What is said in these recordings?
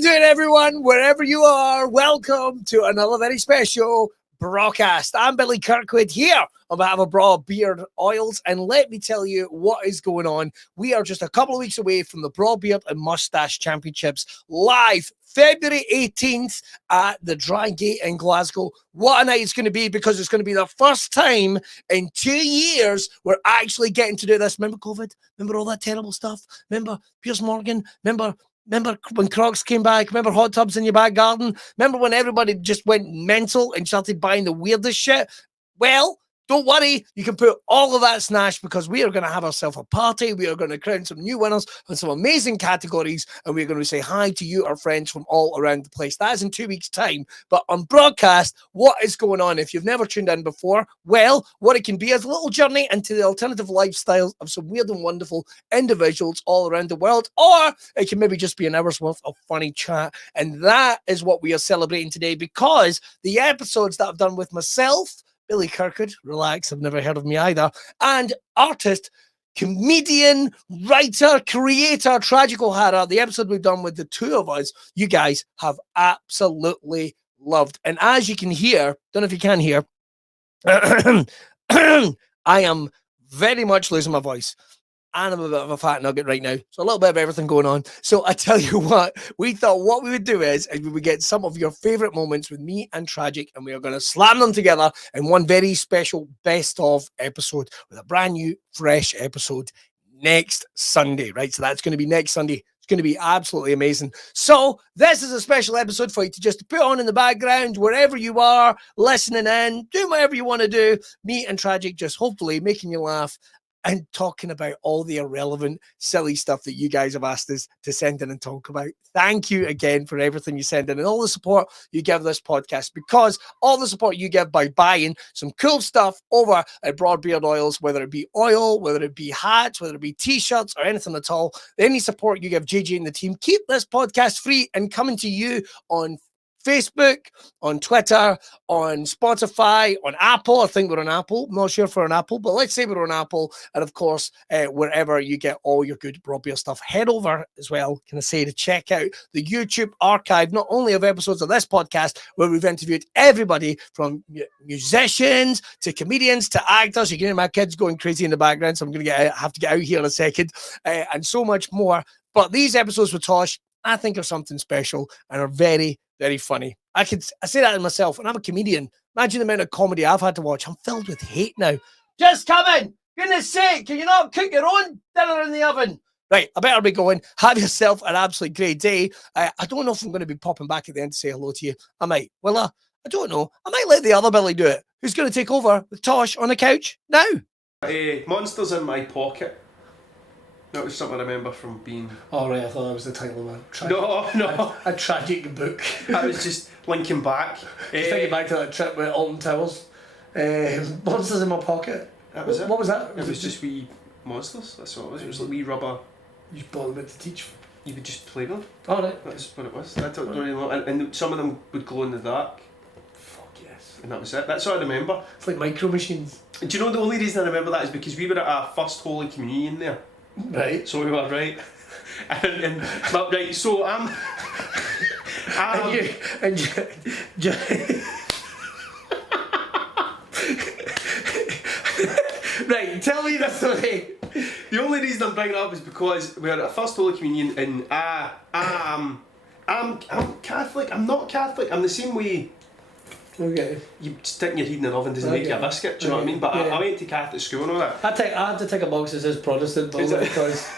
you doing, everyone? Wherever you are, welcome to another very special Brawcast. I'm Billy Kirkwood here on behalf of Braw Beard Oils, and let me tell you what is going on. We are just a couple of weeks away from the Braw Beard and Moustache Championships, live February 18th at the Dry Gate in Glasgow. What a night it's going to be, because it's going to be the first time in 2 years we're actually getting to do this. Remember COVID? Remember all that terrible stuff? Remember Piers Morgan? Remember when Crocs came back? Remember hot tubs in your back garden? Remember when everybody just went mental and started buying the weirdest shit? Well, don't worry, you can put all of that snash, because we are going to have ourselves a party. We are going to crown some new winners and some amazing categories, and we're going to say hi to you, our friends from all around the place. That is in 2 weeks' time. But on Brawcast, what is going on? If you've never tuned in before, well, what it can be is a little journey into the alternative lifestyles of some weird and wonderful individuals all around the world, or it can maybe just be an hour's worth of funny chat. And that is what we are celebrating today, because the episodes that I've done with myself, Billy Kirkwood, relax, I've never heard of me either, and artist, comedian, writer, creator, Tragic O'Hara, the episode we've done with the two of us, you guys have absolutely loved. And as you can hear, don't know if you can hear, I am very much losing my voice. And I'm a bit of a fat nugget right now. So a little bit of everything going on. So I tell you what, we thought what we would do is we would get some of your favorite moments with me and Tragic, and we are going to slam them together in one very special best of episode with a brand new, fresh episode next Sunday, right? So that's going to be next Sunday. It's going to be absolutely amazing. So this is a special episode for you to just put on in the background, wherever you are, listening in, doing whatever you want to do. Me and Tragic just hopefully making you laugh and talking about all the irrelevant, silly stuff that you guys have asked us to send in and talk about. Thank you again for everything you send in and all the support you give this podcast, because all the support you give by buying some cool stuff over at Braw Beard Oils, whether it be oil, whether it be hats, whether it be t-shirts or anything at all, any support you give JJ and the team, keep this podcast free and coming to you on Facebook, on Twitter, on Spotify, on Apple. I think we're on Apple. I'm not sure if we're on Apple, but let's say we're on Apple. And of course, wherever you get all your good Braw Beard stuff, head over as well, can I say, to check out the YouTube archive, not only of episodes of this podcast, where we've interviewed everybody from musicians to comedians to actors. You can hear my kids going crazy in the background, so I'm going to have to get out here in a second, and so much more. But these episodes with Tosh, I think, are something special and are very, very funny. I say that to myself, and I'm a comedian. Imagine the amount of comedy I've had to watch. I'm filled with hate now. Just come in. Goodness sake, can you not cook your own dinner in the oven? Right, I better be going. Have yourself an absolutely great day. I don't know if I'm going to be popping back at the end to say hello to you. I might. Well, I don't know. I might let the other Billy do it. Who's going to take over with Tosh on the couch now? Monsters in My Pocket. That was something I remember from being... Oh, right, I thought that was the title of No. A tragic book. I was just linking back. Thinking back to that trip with Alton Towers. Monsters in My Pocket. That was it. What was that? It was just wee monsters, that's what it was. It was like wee rubber... You just bought them to teach? You would just play them. Oh, right. That's what it was. I don't really know. And some of them would glow in the dark. Fuck yes. And that was it. That's all I remember. It's like micro machines. Do you know the only reason I remember that is because we were at our first Holy Communion there. Right. So we were, right. Right, so right, tell me this way. The only reason I'm bringing it up is because we were at our first Holy Communion, and I'm Catholic. I'm not Catholic. I'm the same way. Okay. You stick your head in an oven doesn't make you a biscuit. Do you know what I mean? But yeah. I went to Catholic school and all that. I had to take a box that says Protestant because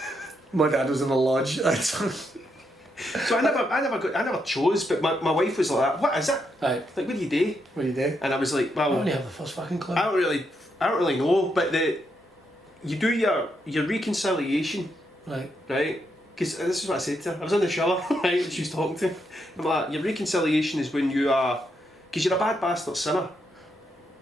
my dad was in a lodge. So I never chose, but my wife was like, "What is it? Right. Like, what do you do? What do you do?" And I was like, "Well, I only have the first fucking clue. I don't really know, but you do your reconciliation, right? Because this is what I said to her. I was in the shower, right, and she was talking to me. I'm like, your reconciliation is when you are, because you're a bad bastard sinner.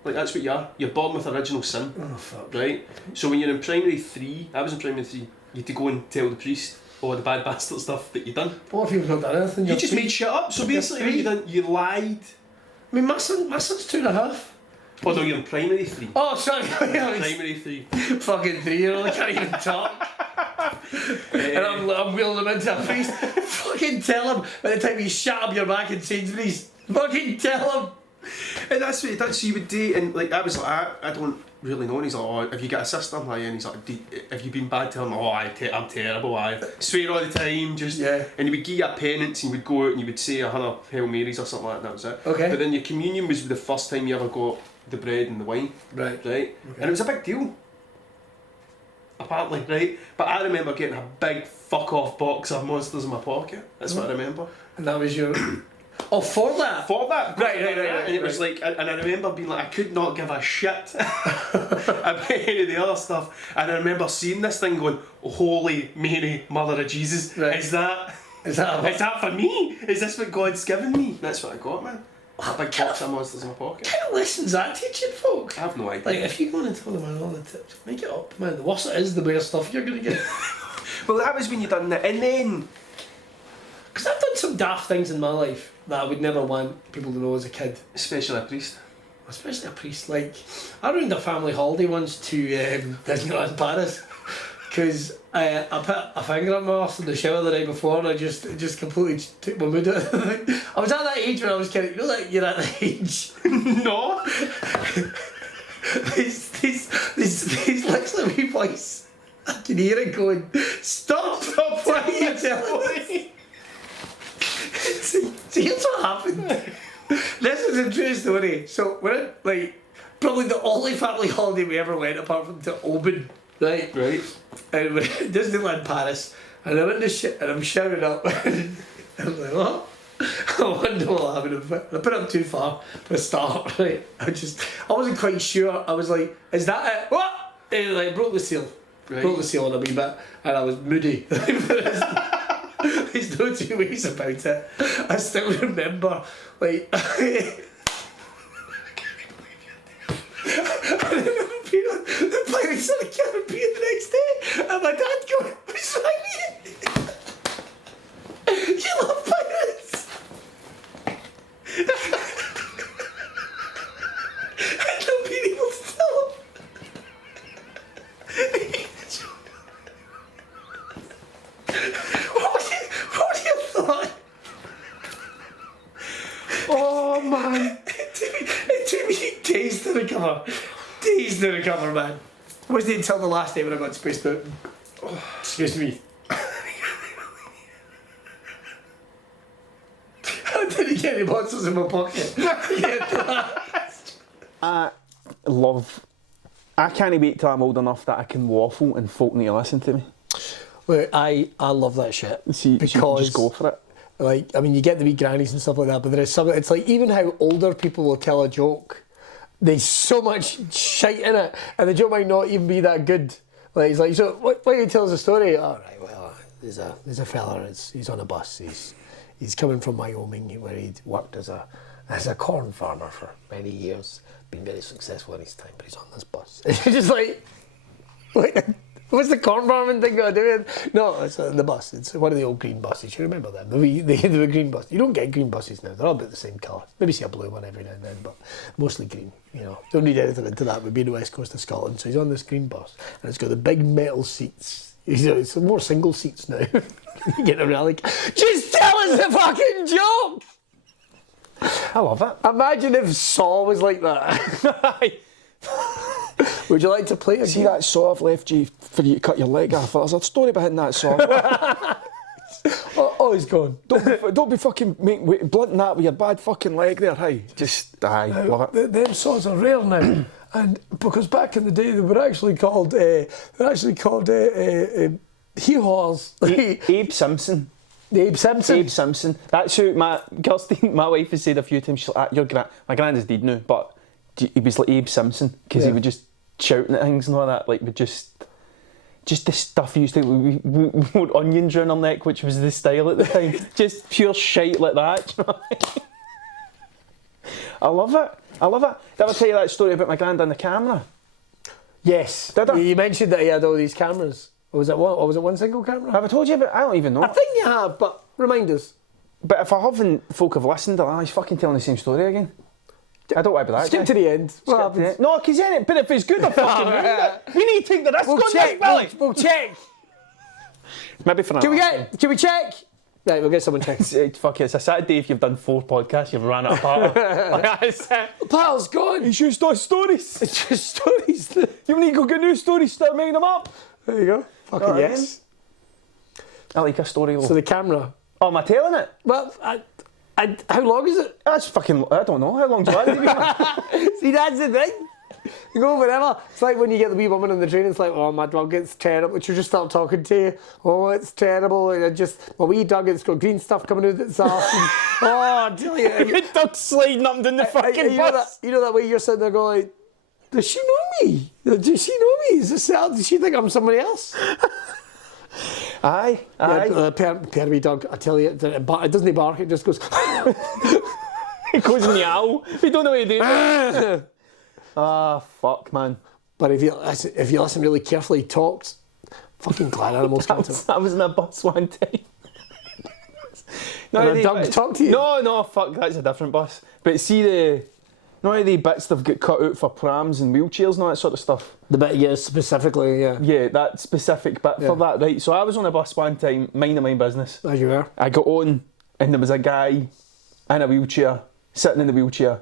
Like, that's what you are. You're born with original sin. Oh, fuck. Right? So when you're in primary 3, I was in primary 3, you had to go and tell the priest all the bad bastard stuff that you done. What if you've not done anything? You just made shit up. So basically what you done, you lied. I mean, my son's 2.5. Oh no, you're in primary 3. Oh, sorry. Primary 3. Fucking 3-year-old, I can't even talk. And I'm wheeling him into a priest. Fucking tell him by the time he shut up your back in Sainsbury's. Fucking tell him. And that's what you would do. And like I was like, I don't really know. And he's like, oh, have you got a sister? And he's like, have you been bad to him? Oh, I'm terrible. I swear all the time. Just And he would give you a penance, and you would go out and you would say 100 Hail Marys or something like that. And that was it. Okay. But then your communion was the first time you ever got the bread and the wine. Right. Okay. And it was a big deal. Apparently, right? But I remember getting a big fuck off box of Monsters in my pocket. That's what I remember. And that was your... Oh, for that? For that. Right. And it was like, and I remember being like, I could not give a shit about any of the other stuff. And I remember seeing this thing going, Holy Mary, Mother of Jesus. Right. Is that for me? Is this what God's given me? That's what I got, man. A big box of Monsters in my pocket. What kind of lessons that teaching folk? I have no idea. Like, if you go and tell them all the tips, make it up, man. The worse it is, the better stuff you're going to get. Well, that was when you done that. And then... Because I've done some daft things in my life that I would never want people to know as a kid. Especially a priest. Especially a priest. Like, I ruined a family holiday once to Disneyland Paris. Because I put a finger up my arse in the shower the night before, and I just completely took my mood out of it. I was at that age when I was kidding. You know, like, you're at that age. No. These literally wee voice. I can hear it going, Stop! What are you telling me? See, here's what happened. This is a true story. So we're at, like, probably the only family holiday we ever went apart from to Oban, right? Right. And we're at Disneyland Paris, and I'm in the and I'm shouting up. And I'm like, what? I wonder what happened. I put it up too far for a start, right? I wasn't quite sure. I was like, is that it? What? And like, broke the seal. Right. Broke the seal on a wee bit, and I was moody. There's no two ways about it. I still remember, like, I remember being on the Pirates of the Caribbean the next day, and my dad going, what's wrong with you? You love pirates? And not being able to tell him. What do you thought? Oh man. It took me days to recover. Days to recover, man. It wasn't until the last day when I got Space Mountain. Oh, excuse me. I didn't get any monsters in my pocket. I can't wait till I'm old enough that I can waffle and folk need to listen to me. Look, I love that shit. See, because just go for it. Like, I mean, you get the wee grannies and stuff like that, but there is something. It's like even how older people will tell a joke. There's so much shite in it, and the joke might not even be that good. Like, it's like, so why do you tell us a story? All right, well, there's a fella. He's on a bus. He's coming from Wyoming, where he'd worked as a corn farmer for many years, been very successful in his time, but he's on this bus. It's just like what's the corn farming thing got to do with? No, it's the bus. It's one of the old green buses. You remember them? The green bus. You don't get green buses now. They're all about the same colour. Maybe see a blue one every now and then, but mostly green. You know, don't need anything into that. We'd be in the west coast of Scotland, so he's on this green bus, and it's got the big metal seats. It's more single seats now. You get a rally. Just tell us the fucking joke. I love it. Imagine if Saw was like that. Would you like to play a See game? that saw I've left you for you to cut your leg off? There's a story behind that saw. Oh, he's gone. Don't be fucking blunting that with your bad fucking leg there, hey. Just, love it. Them saws are rare now. And because back in the day they were actually called hee-haws. Abe Simpson. Abe Simpson? Abe Simpson. That's who my wife has said a few times, she's like, my granddad's dead now, but he was like Abe Simpson, because he would just shouting at things and all that, like, with just the stuff he used to, we wore onions around our neck, which was the style at the time. Just pure shite like that. You know? I love it. Did I tell you that story about my granddad and the camera? Yes. Did I? You mentioned that he had all these cameras. Or was it one single camera? Have I told you about it? I don't even know. I think you have, but remind us. But if I haven't, folk have listened, he's fucking telling the same story again. I don't want to be that Skip guy. to the end. What happens? No, because but if it's good, I fucking ruined it. We need to take the risk on We'll this, check. Billy. We'll check. Maybe for Can we check? Right, we'll get someone check. Fuck it, it's a Saturday if you've done 4 podcasts, you've ran out of power. Pal's gone. It's just our stories. It's just stories. You need to go get new stories, start making them up. There you go. Fucking yes. I like a story. So the camera. Oh, am I telling it? Well, how long is it? That's fucking, I don't know, how long do you want it? See, that's the thing. You go whenever. It's like when you get the wee woman on the train, it's like, oh, my dog, it's terrible. She'll just start talking to you. Oh, it's terrible. And my wee dog, it's got green stuff coming out its arse. Oh, I tell you. Your dog's sliding up in the fucking bus. You know that way you're sitting there going, like, does she know me? Does she know me? Does she think I'm somebody else? Aye. Pair wee dog, I tell you, it doesn't bark, it just goes. It goes meow. We don't know what to do. Ah, fuck, man. But if you listen really carefully, he talks. Fucking glad animals come to him. I was in a bus one time. And a dog talk to you? No, fuck, that's a different bus. But see the bits they've got cut out for prams and wheelchairs and all that sort of stuff. The bit, yeah, specifically, yeah. Yeah, that specific bit for that, right? So I was on a bus one time, minding my business. As you were. I got on, and there was a guy in a wheelchair, sitting in the wheelchair,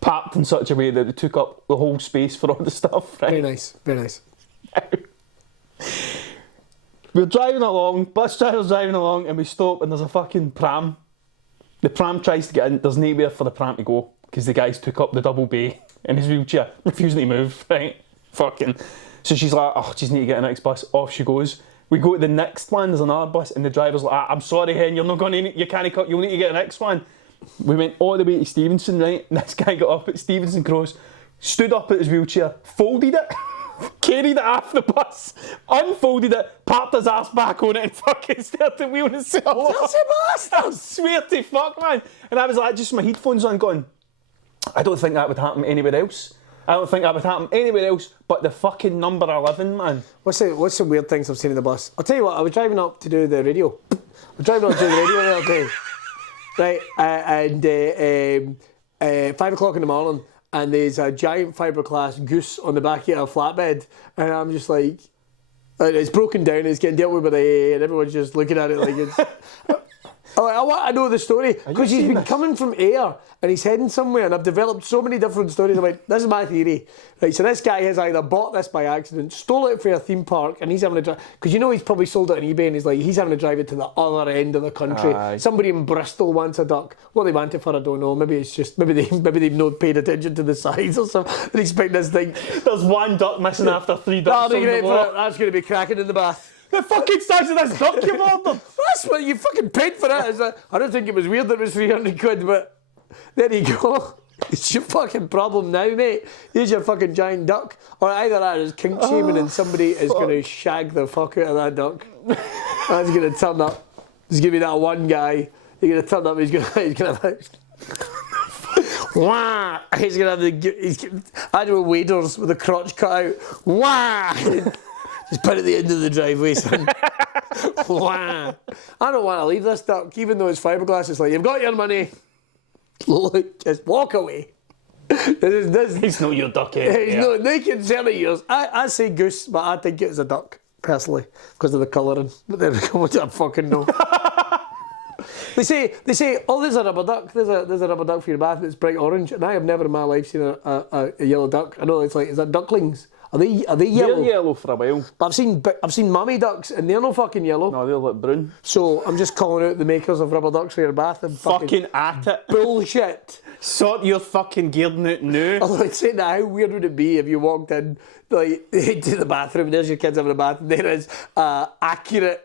parked in such a way that it took up the whole space for all the stuff, right? Very nice, very nice. We're driving along, bus driver's driving along, and we stop, and there's a fucking pram. The pram tries to get in, there's nowhere for the pram to go, because the guys took up the double bay in his wheelchair, refusing to move, right? Fucking. So she's like, oh, just need to get the next bus. Off she goes. We go to the next one, there's another bus, and the driver's like, I'm sorry, hen, you're not going to, you can't cut, you'll need to get the next one. We went all the way to Stevenson, right? And this guy got up at Stevenson Cross, stood up at his wheelchair, folded it, carried it off the bus, unfolded it, parked his ass back on it, and fucking started wheeling himself off. I swear to fuck, man. And I was like, just my headphones on, going, I don't think that would happen anywhere else. I don't think that would happen anywhere else but the fucking number 11, man. What's the weird things I've seen in the bus? I'll tell you what, I was driving up to do the radio. The other day. Right, and 5 o'clock in the morning, and there's a giant fiberglass goose on the back of a flatbed, and I'm just like, it's broken down, it's getting dealt with by the AA, and everyone's just looking at it like it's... I want to know the story, because he's been coming from Ayr, and he's heading somewhere, and I've developed so many different stories. I'm like, this is my theory. Right, so this guy has either bought this by accident, stole it for a theme park, and he's having to drive, because you know he's probably sold it on eBay, and he's having to drive it to the other end of the country. Aye. Somebody in Bristol wants a duck. What they want it for, I don't know. Maybe it's just, maybe they've not paid attention to the size or something. They expect this thing. There's one duck missing after 3 ducks. That's going to be cracking in the bath. The fucking size of this duck you've ordered. That's what you fucking paid for it. I don't think it was weird that it was 300 quid, but there you go. It's your fucking problem now, mate. Here's your fucking giant duck. Or either that is kink shaming and somebody is going to shag the fuck out of that duck. That's going to turn up. There's going to be that one guy. You're going to turn up. He's going to have. Wah! He's going to have animal waders with the crotch cut out. Wah! Just put it at the end of the driveway, son. Wah! I don't want to leave this duck, even though it's fiberglass. It's like, you've got your money. Look, just walk away. He's not your duck anymore. No concern of yours. I say goose, but I think it's a duck, personally, because of the colouring. But then what do I fucking know? They say, oh, there's a rubber duck. There's a rubber duck for your bath, and it's bright orange. And I have never in my life seen a yellow duck. I know it's like, is that ducklings? Are they yellow? They're yellow for a while. But I've seen mummy ducks, and they're no fucking yellow. No, they're like brown. So I'm just calling out the makers of rubber ducks for your bath and fucking at it. Bullshit. Sort your fucking gearing out now. Although I'd say now, how weird would it be if you walked in like into the bathroom and there's your kids having a bath and there is accurate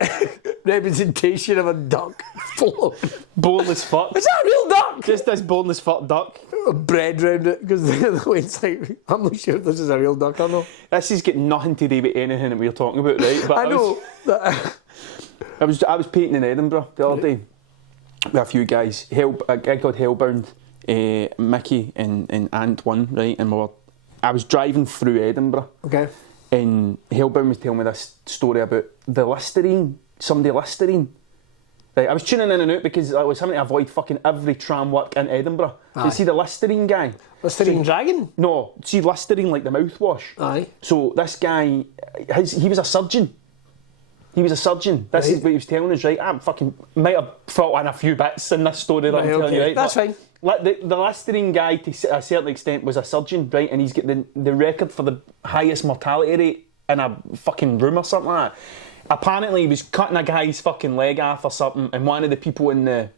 representation of a duck full of boneless fuck. Is that a real duck? Just this boneless fuck duck. Bread round it, because the way it's like, I'm not sure if this is a real duck or not. This has got nothing to do with anything that we're talking about, right? But I know. I was painting in Edinburgh the other day with a few guys. A guy called Hellbound, Mickey and Ant one, right? And I was driving through Edinburgh. Okay. And Hellbound was telling me this story about the Listerine, somebody Listerine. Right, I was tuning in and out because I was having to avoid fucking every tram work in Edinburgh. You see the Listerine guy? Listerine dragon? No, see Listerine like the mouthwash. Aye. So this guy, he was a surgeon. He was a surgeon. This is what he was telling us, right? I fucking might have thought in a few bits in this story that I'm telling you, right? That's fine. Like the Listerine guy, to a certain extent, was a surgeon, right? And he's got the record for the highest mortality rate in a fucking room or something like that. Apparently, he was cutting a guy's fucking leg off or something, and one of the people in the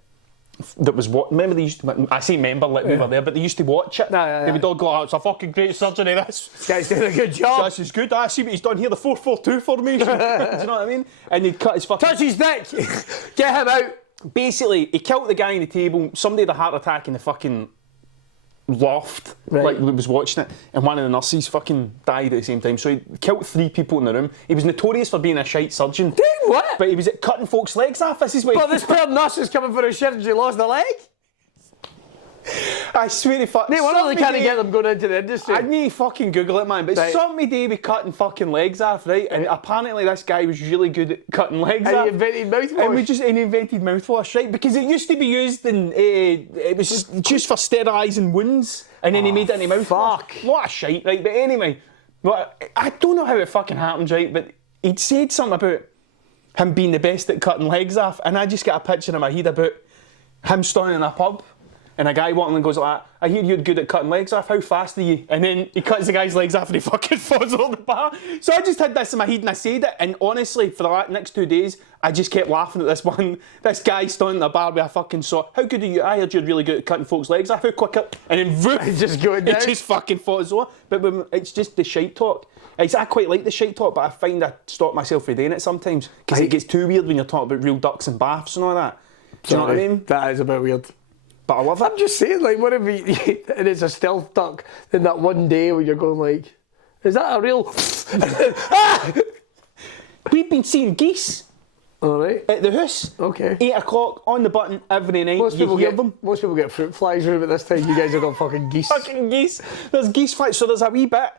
that was what remember they used to, I say remember like we were there, but they used to watch it. They would all go, "Oh, it's a fucking great surgery. This guy's doing a good job. This is good. I see what he's done here. The 4-4-2 formation." Do you know what I mean? And he'd cut his fucking touch his neck. Get him out. Basically, he killed the guy on the table. Somebody had a heart attack in the fucking loft, like we was watching it, and one of the nurses fucking died at the same time. So he killed 3 people in the room. He was notorious for being a shite surgeon. Doing what? But he was at cutting folks' legs off. This is what. But this poor nurse is coming for a shift and she lost the leg. I swear to fuck. Mate, one of the can't get them going into the industry. I need to fucking Google it, man. But some day we cutting fucking legs off, right? And apparently this guy was really good at cutting legs off. And he invented mouthwash. And he invented mouthwash, right? Because it used to be used in, it was just for sterilising wounds. And then he made it into mouthwash. Fuck. What a shite, right? But anyway, I don't know how it fucking happened, right? But he'd said something about him being the best at cutting legs off. And I just got a picture in my head about him standing in a pub. And a guy walking and goes like that, "I hear you're good at cutting legs off, how fast are you?" And then he cuts the guy's legs off and he fucking falls over the bar. So I just had this in my head and I said it, and honestly, for the next 2 days, I just kept laughing at this guy standing in the bar with a fucking saw. "How good are you? I heard you're really good at cutting folks' legs off, how quick up?" And then vroom, it's just going down. It just fucking falls over. But it's just the shite talk. I quite like the shite talk, but I find I stop myself from doing it sometimes, because it gets too weird when you're talking about real ducks and baths and all that. Do you know what I mean? That is a bit weird. But I love it. I'm just saying, like, what if and it's a stealth duck, then that one day where you're going like, is that a real... We've been seeing geese. Alright. At the house. Okay. 8 o'clock on the button every night. Most people hear get them. Most people get fruit flies room at this time. You guys have got fucking geese. Fucking geese. There's geese flies. So there's a wee bit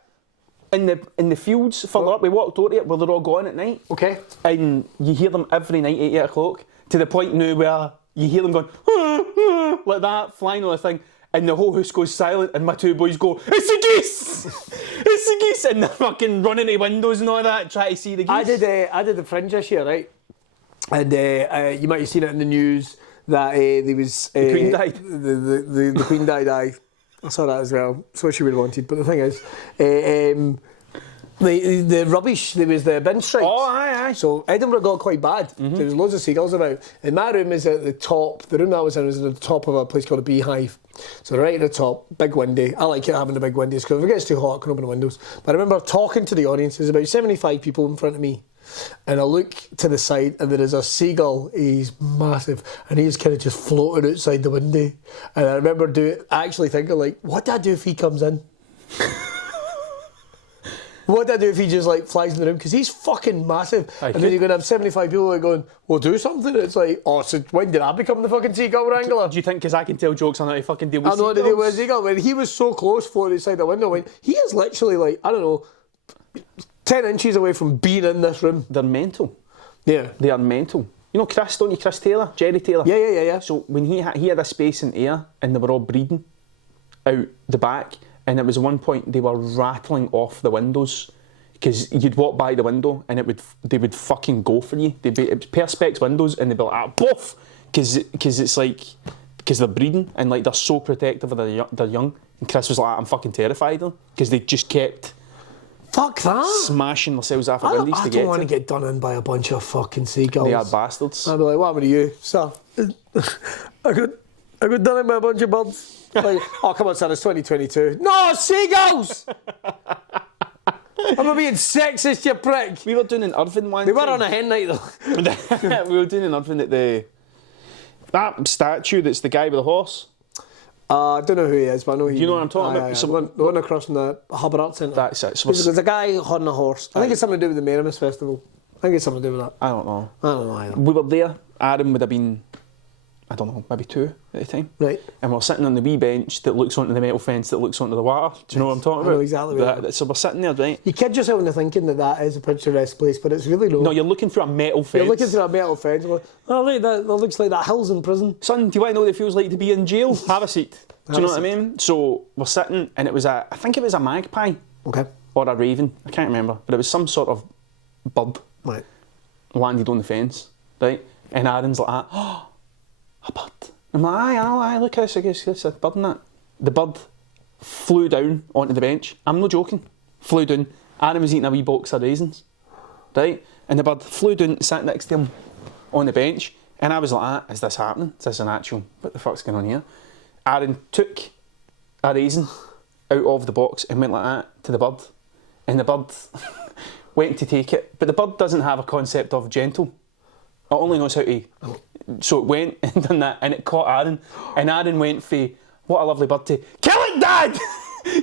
in the fields further up. We walked over to it where they're all going at night. Okay. And you hear them every night at 8 o'clock, to the point now where you hear them going like that, flying on the thing, and the whole house goes silent, and my 2 boys go, "It's the geese! It's the geese!" And they're fucking running to windows and all that, trying to see the geese. I did the Fringe this year, right? And you might have seen it in the news that there was... the Queen died. The Queen died, aye. I saw that as well. That's what she would have wanted. But the thing is... the rubbish, there was the bin strikes. Oh, aye. So Edinburgh got quite bad. There was loads of seagulls about. And my room is at the top. The room that I was in was at the top of a place called a beehive. So right at the top, big windy. I like it having the big windows because if it gets too hot, I can open the windows. But I remember talking to the audience. There's about 75 people in front of me. And I look to the side and there is a seagull. He's massive. And he's kind of just floating outside the window. And I remember actually thinking like, what do I do if he comes in? What do I do if he just like flies in the room? Because he's fucking massive. And then you're going to have 75 people like going, "Well, do something." It's like, oh, so when did I become the fucking seagull wrangler? Do you think because I can tell jokes, I know how to fucking deal with seagulls? I know how to deal with a seagull. When he was so close floating outside the window, he is literally like, I don't know, 10 inches away from being in this room. They're mental. Yeah. They are mental. You know Chris, don't you? Chris Taylor? Jerry Taylor? Yeah. So when he had a space in air and they were all breathing out the back, and it was at one point they were rattling off the windows because you'd walk by the window and they would fucking go for you. It was perspex windows and they'd be like, "Boof!" because it's like, because they're breeding and like they're so protective of their young. And Chris was like, "I'm fucking terrified of them," because they just kept fuck that smashing themselves off the windows to get. I don't want to get done in by a bunch of fucking seagulls. They are bastards. I'd be like, "What happened to you, sir?" I got done in by a bunch of birds. Like, oh, come on, son, it's 2022. No, seagulls! I'm being sexist, you prick. We were doing an Irvine one. They were on a hen night, though. We were doing an Irvine at that statue that's the guy with the horse. I don't know who he is, but I know he. Do you know what I'm talking about? The one across from the Harbour Arts Centre. That's it. So there's a guy on a horse. I think it's something to do with the Merrimack Festival. I think it's something to do with that. I don't know. I don't know either. We were there. Adam would have been, I don't know, maybe 2 at the time. Right. And we're sitting on the wee bench that looks onto the metal fence that looks onto the water. Do you know what I'm talking about? I know exactly what So we're sitting there, right? You kid yourself into thinking that is a picturesque place, but it's really not. No, you're looking through a metal fence. You're looking through a metal fence. You're like, oh, look, that looks like that hill's in prison. Son, do you want to know what it feels like to be in jail? Have a seat. Do you know what I mean? So we're sitting, and I think it was a magpie. Okay. Or a raven. I can't remember. But it was some sort of bird. Right. landed on the fence, right? And Aaron's like, oh, a bird. I'm like, aye, look at this, I guess it's a bird and that. The bird flew down onto the bench. I'm not joking. Flew down. Aaron was eating a wee box of raisins, right? And the bird flew down, sat next to him on the bench. And I was like, is this happening? Is this an actual, what the fuck's going on here? Aaron took a raisin out of the box and went like that to the bird. And the bird went to take it. But the bird doesn't have a concept of gentle. It only knows how to... So it went and done that, and it caught Aaron. And Aaron went for, what a lovely bird, to, kill it, Dad!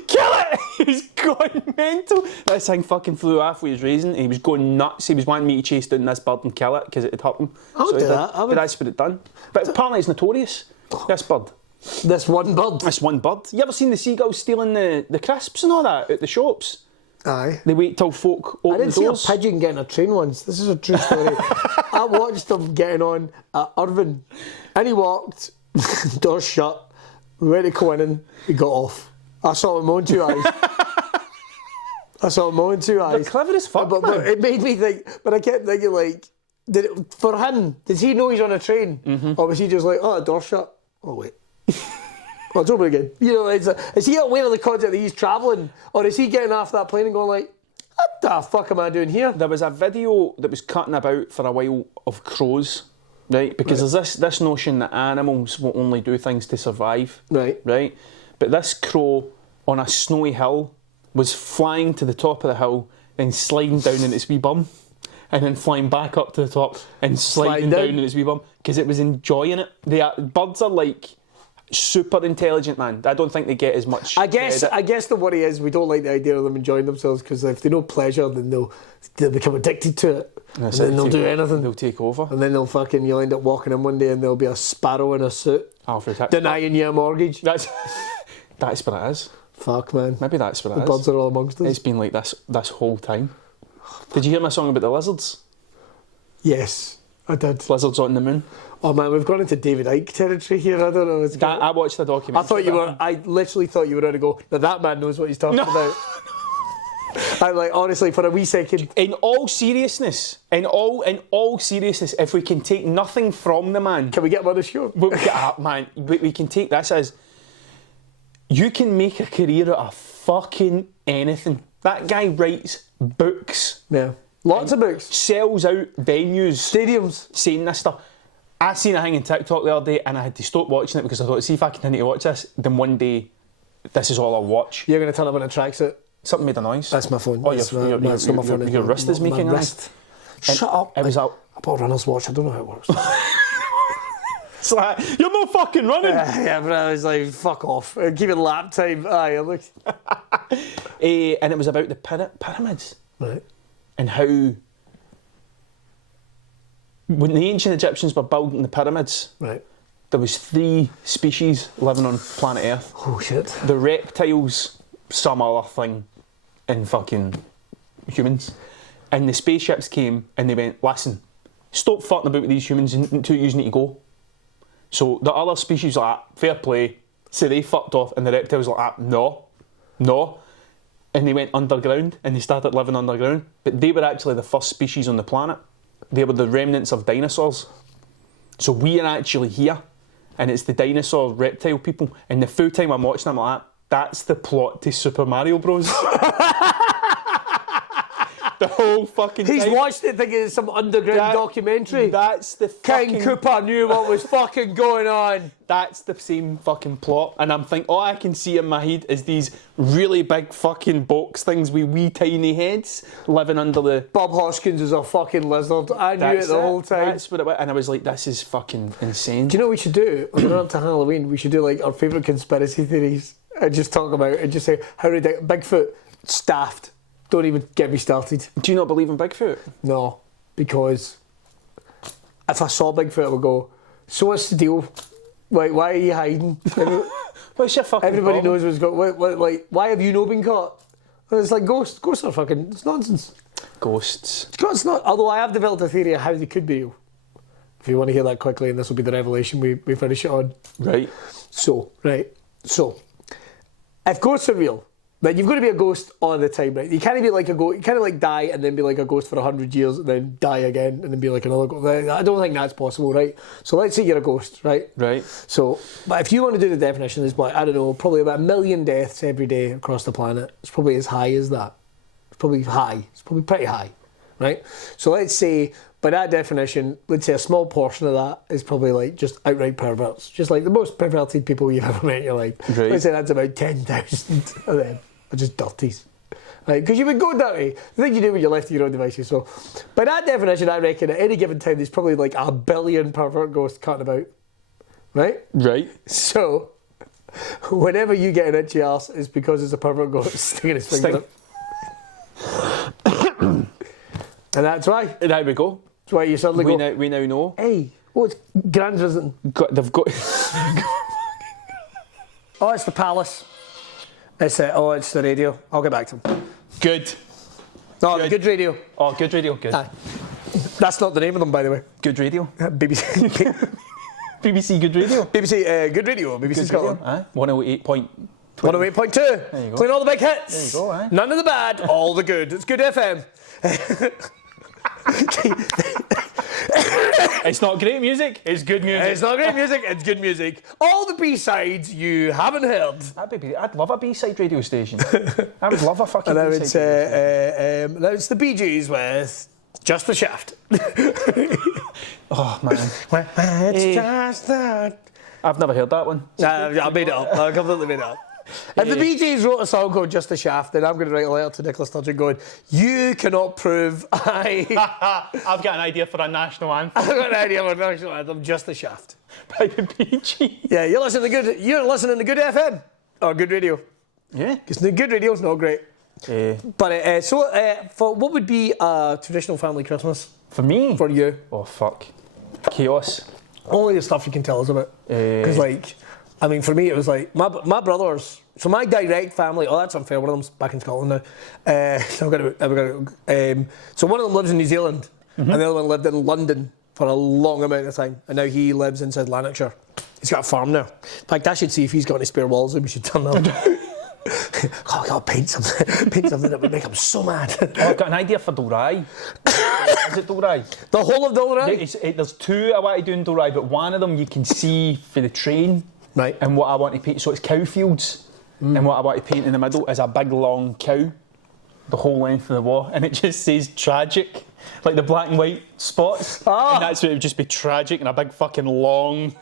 Kill it! He was going mental. This thing fucking flew off with his raisin. He was going nuts. He was wanting me to chase down this bird and kill it because it had hurt him. I would do that. But that's what it done. But apparently it's notorious, this bird. This one bird? This one bird. You ever seen the seagulls stealing the crisps and all that at the shops? Aye. They wait till folk open the doors. I didn't see a pigeon getting a train once. This is a true story. I watched him getting on at Irvine, and he walked, doors shut, we went to go in, he got off. I saw him with my own 2 eyes. I saw him with my own 2 eyes. They're clever as fuck, but it made me think, but I kept thinking like, for him, did he know he's on a train? Mm-hmm. Or was he just like, oh, the door's shut? Oh, wait. Oh, it's open again. You know, is he aware of the concept that he's travelling? Or is he getting off that plane and going like, what the fuck am I doing here? There was a video that was cutting about for a while of crows, right? Because there's this notion that animals will only do things to survive. Right. Right? But this crow on a snowy hill was flying to the top of the hill, then sliding down in its wee bum, and then flying back up to the top and sliding down in its wee bum, because it was enjoying it. Birds are like super intelligent, man. I don't think they get as much credit. I guess the worry is we don't like the idea of them enjoying themselves, because if they know pleasure, then they'll become addicted to it. And then they'll do anything. They'll take over. And then you'll end up walking in one day and there'll be a sparrow in a suit denying you a mortgage. That's what it is. Fuck, man. Maybe that's what it is. The birds are all amongst us. It's been like this whole time. Did you hear my song about the lizards? Yes, I did. Lizards on the moon. Oh man, we've gone into David Icke territory here. I don't know. I watched the documentary. I literally thought you were going to go, now that man knows what he's talking about. I like, honestly, for a wee second. In all seriousness, if we can take nothing from the man, can we get him on the show? Man, we can take this as, you can make a career out of fucking anything. That guy writes books. Yeah. Lots of books. Sells out venues. Stadiums. Saying this stuff. I seen a thing on TikTok the other day and I had to stop watching it because I thought, see if I continue to watch this, then one day this is all I'll watch. You're going to turn up in a tracksuit. Something made a noise. That's my phone. Oh, your wrist is making a noise. Shut up. It was out. I bought a runner's watch. I don't know how it works. It's like, you're not fucking running. Yeah, but I was like, fuck off. Give it lap time. Aye, look. And it was about the pyramids. Right. And how, when the ancient Egyptians were building the pyramids, right, there was 3 species living on planet Earth. Oh shit. The reptiles, some other thing, and fucking humans. And the spaceships came and they went, listen, stop fucking about with these humans until you need to go. So the other species like, fair play, so they fucked off, and the reptiles like, no. And they went underground and they started living underground. But they were actually the first species on the planet. They were the remnants of dinosaurs. So we are actually here, and it's the dinosaur reptile people. And the full time I'm watching, I'm like, that's the plot to Super Mario Bros. The whole fucking He's time. watched it thinking it's some underground documentary. That's the King Koopa knew what was fucking going on. That's the same fucking plot. And I'm thinking, all I can see in my head is these really big fucking box things with wee tiny heads living under the... Bob Hoskins is a fucking lizard. I knew it the whole time. That's what it was. And I was like, this is fucking insane. Do you know what we should do? On the run up to Halloween, we should do like our favourite conspiracy theories and just talk about it and just say, how ridiculous. Bigfoot, staffed. Don't even get me started. Do you not believe in Bigfoot? No, because if I saw Bigfoot, I would go, so what's the deal? Like, why are you hiding? What's your fucking Everybody problem? knows what's going. Like, why have you not been caught? And it's like ghosts. Ghosts are fucking. It's nonsense. Ghosts. It's not. Although I have developed a theory of how they could be real. If you want to hear that quickly, and this will be the revelation we finish it on. Right. So, if ghosts are real, Like, you've got to be a ghost all the time, right? You can't be like a ghost. You can't like die and then be like a ghost for 100 years and then die again and then be like another ghost. I don't think that's possible, right? So let's say you're a ghost, right? Right. So, but if you want to do the definition, there's like, I don't know, probably about 1 million deaths every day across the planet. It's probably as high as that. It's probably high. It's probably pretty high, right? So let's say, by that definition, let's say a small portion of that is probably like just outright perverts. Just like the most perverted people you've ever met in your life. Right. Let's say that's about 10,000 of them. Are just dirties. Right? Because you would go dirty. The thing you do when you're left to your own devices. So, by that definition, I reckon at any given time there's probably like 1 billion pervert ghosts cutting about. Right? Right. So, whenever you get an itchy arse, it's because it's a pervert ghost sticking his finger up. And that's why. And there we go. That's why you suddenly go. We now know. Hey, what's Grand's visiting? They've got. Oh, it's the palace. It's the radio. I'll get back to him. Good. No, good radio. Oh, good radio. Good. That's not the name of them, by the way. Good radio. BBC. BBC Good Radio. BBC Good Radio. BBC Scotland. 108.2. 108.2. There you go. Playing all the big hits. There you go, aye. None of the bad, all the good. It's Good FM. It's not great music, it's good music. It's not great music, it's good music. All the B-sides you haven't heard. I'd love a B-side radio station. I would love a fucking And B-side radio station. now it's the Bee Gees with Just the Shaft. Oh, man. It's just that. I've never heard that one. I made it up. I completely made it up. If the Bee Gees wrote a song called Just the Shaft, then I'm going to write a letter to Nicola Sturgeon going, you cannot prove I've got an idea for a national anthem. I've got an idea for a national anthem, Just the Shaft. By the Bee Gees. Yeah, you're listening to Good FM. Or Good Radio. Yeah. Because the Good Radio's not great. But for what would be a traditional family Christmas? For me? For you? Oh, fuck. Chaos. Only the stuff you can tell us about. Because, I mean, for me, it was like, my brothers, so my direct family, that's unfair, one of them's back in Scotland now. So one of them lives in New Zealand, and the other one lived in London for a long amount of time, and now he lives in South Lanarkshire. He's got a farm now. In fact, I should see if he's got any spare walls and we should turn them. Oh, I gotta paint something that would make him so mad. I've got an idea for Dalry. Is it Dalry? The whole of Dalry? There's two I want to do in Dalry, but one of them you can see for the train. Right. And what I want to paint, so it's cow fields, and what I want to paint in the middle is a big long cow, the whole length of the wall, and it just says tragic, like the black and white spots, and that's what it would just be tragic and a big fucking long,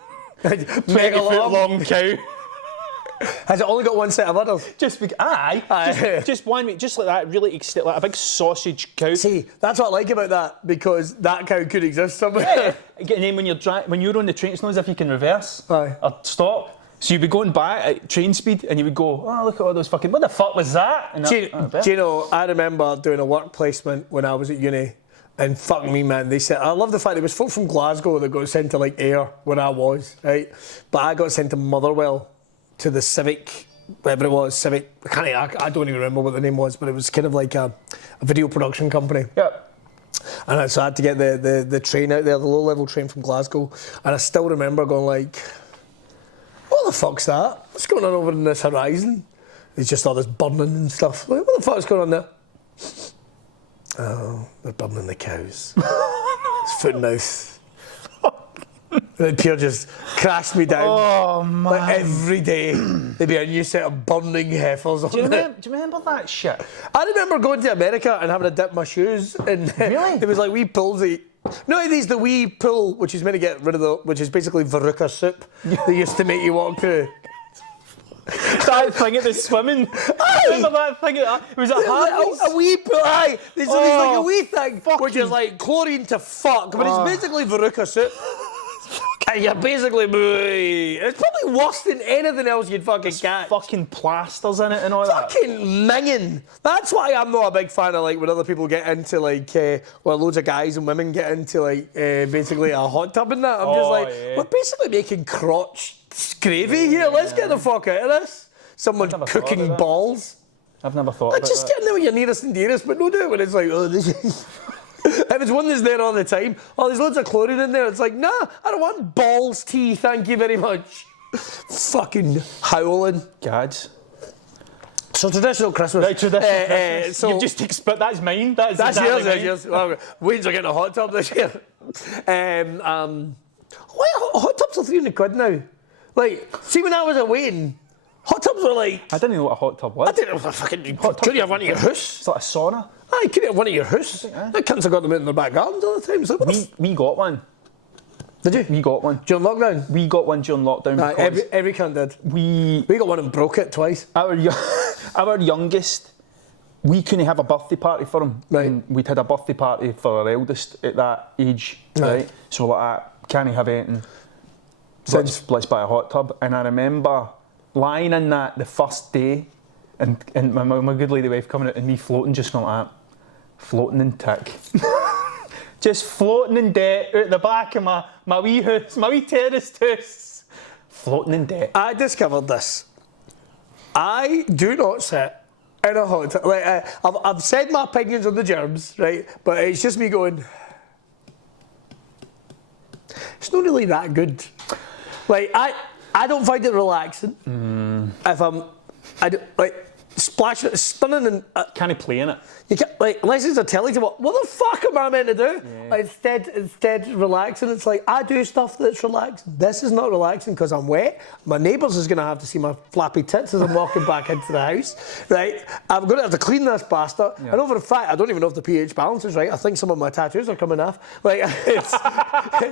20-foot long cow. Has it only got one set of udders? Just one, just like that, really like a big sausage cow. See, that's what I like about that, because that cow could exist somewhere. And then when you're on the train, it's not as if you can reverse or stop. So you'd be going back at train speed, and you would go, oh, look at all those fucking, what the fuck was that? And do you know, I remember doing a work placement when I was at uni, and fuck me, man, they said, I love the fact there was folk from Glasgow that got sent to like Ayr, where I was, right? But I got sent to Motherwell, to the Civic, whatever it was, Civic, I don't even remember what the name was, but it was kind of like a video production company. Yep. And so I had to get the train out there, the low-level train from Glasgow, and I still remember going like, what the fuck's that? What's going on over in this horizon? It's just all this burning and stuff. Like, what the fuck's going on there? Oh, they're burning the cows. It's foot and mouth. And Pierre just crashed me down. Oh, man. Like every day, there'd be a new set of burning heifers on Do you remember that shit? I remember going to America and having to dip my shoes. And really? It was like wee pools. Nowadays, the wee pool, which is meant to get rid of which is basically Veruca soup, they used to make you walk through. That thing at the swimming. Remember that thing? It was a wee pool. Aye. There's like a wee thing, which is like chlorine to fuck, but it's basically Veruca soup. And you're basically, it's probably worse than anything else you'd fucking catch. Fucking plasters in it and all that. Fucking minging. That's why I'm not a big fan of like when other people get into like, loads of guys and women get into like basically a hot tub and that. I'm just like, we're basically making crotch gravy here. Let's get the fuck out of this. Someone's cooking balls. I've never thought about that. Just getting there with your nearest and dearest, but no do it when it's like, this is... If it's one that's there all the time, there's loads of chlorine in there. It's like, nah, I don't want balls tea, thank you very much. Fucking howling. Gads. So traditional Christmas. Right, traditional Christmas. So You've just that's mine. That's yours. exactly That's mine. yours. Well, Wayne's are getting a hot tub this year. Why hot tubs are £300 now? Like, see when I was at Wayne, hot tubs were like. I didn't know what a hot tub was. I didn't know fucking. Could you have one at your house? It's like a sauna. Aye, could you have one at your house? The kids have got them in their back gardens all the time. So We got one. Did you? We got one. During lockdown? We got one during lockdown. Aye, every cunt did. We got one and broke it twice. Our youngest, we couldn't have a birthday party for him. Right. And we'd had a birthday party for our eldest at that age, right? So we're like, can't have anything. Let's buy a hot tub. And I remember lying in that the first day, and my good lady wife coming out and me floating, just going like that, floating in tick. Just floating in debt out the back of my wee house, my wee terraced house. Floating in debt. I discovered this. I do not sit in a hot tub. Like, I've said my opinions on the germs, right? But it's just me going, it's not really that good. Like, I don't find it relaxing. If splashing, stunning and... Can't he play in it? You can't, like, unless it's a telly to what the fuck am I meant to do? Yeah. Like, instead relaxing, it's like, I do stuff that's relaxing. This is not relaxing because I'm wet. My neighbours is going to have to see my flappy tits as I'm walking back into the house, right? I'm going to have to clean this bastard. Yeah. And over the fact, I don't even know if the pH balance is right. I think some of my tattoos are coming off. Like, it's,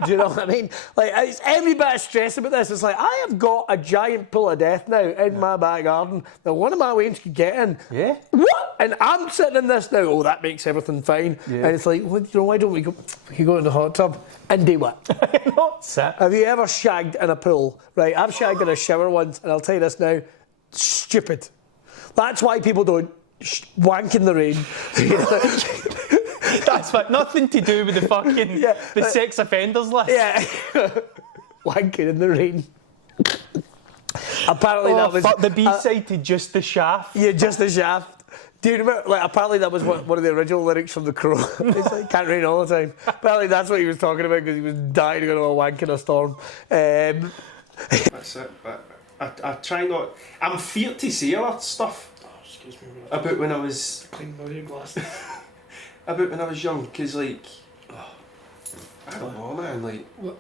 do you know what I mean? Like, it's every bit of stress about this. It's like, I have got a giant pool of death now in my back garden that one of my wains could get in. Yeah. What? And I'm sitting in this now. Oh, that makes everything fine. Yeah. And it's like, well, you know, why don't we go in the hot tub and do what? Have you ever shagged in a pool? Right, I've shagged in a shower once, and I'll tell you this now, stupid. That's why people don't wank in the rain. That's nothing to do with the fucking the sex offenders list. Yeah, wanking in the rain. Apparently that was the B-side to Just the Shaft. Yeah, Just the Shaft. Do you remember? Like, apparently that was one of the original lyrics from The Crow. It's like, can't rain all the time. Apparently that's what he was talking about because he was dying to go to a wank in a storm. That's it. But I try not. I'm feared to say a lot of stuff. Oh, excuse me. About when I was. Clean my ear glasses. About when I was young, because like, I don't know, man. Like, what?